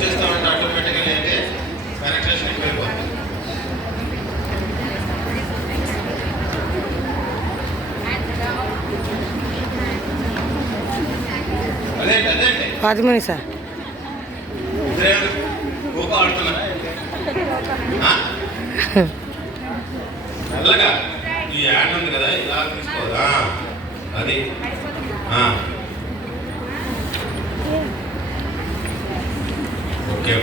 చేస్తామంటే ఆటోమేటిక్గా అయితే పెనట్రేషన్ ఎక్కువైపోతుంది. పాతిమని సార్ నల్లగా ఈ యాడ్ ఉంది కదా, ఇలా తీసుకోదా అది ఓకే.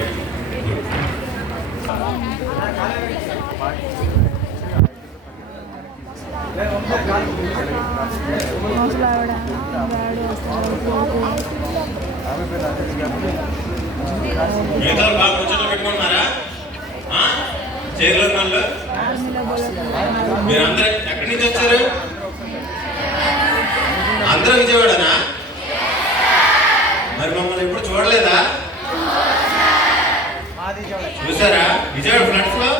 మిగతా బాగా ముచ్చట్లు పెట్టుకుంటున్నారా? చైర్లో వాళ్ళు మీరందరూ ఎక్కడి నుంచి వచ్చారు? అందరూ విజయవాడనా? మరి మమ్మల్ని ఎప్పుడు చూడలేదా? చూసారా విజయవాడ ఫ్లడ్స్ లో?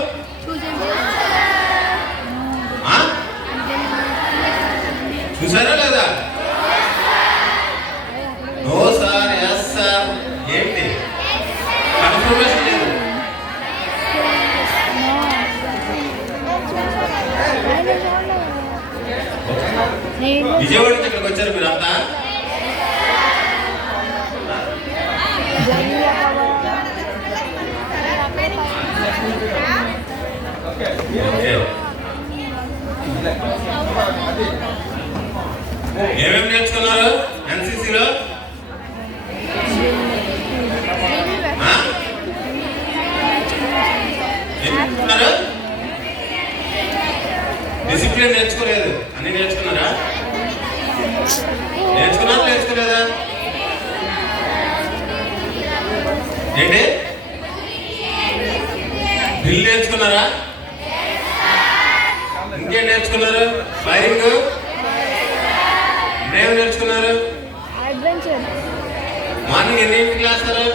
చూసారా లేదా? నో సార్, ఎస్ సార్, ఏంటి కన్ఫర్మేషన్ లేదు. విజయవాడ నుంచి ఇక్కడికి వచ్చారు మీరంతా? ఏమేమి నేర్చుకున్నారు ఎన్సీసీలో? డిసిప్లిన్ నేర్చుకోలేదు, అన్ని నేర్చుకున్నారా? నేర్చుకున్నారా నేర్చుకోలేదా? ఏంటి డ్రిల్ నేర్చుకున్నారా? ఇంకేం నేర్చుకున్నారు? ఫైరింగ్ ఇంకేం నేర్చుకున్నారు? మార్నింగ్ ఎన్నింటికి లేస్తారు?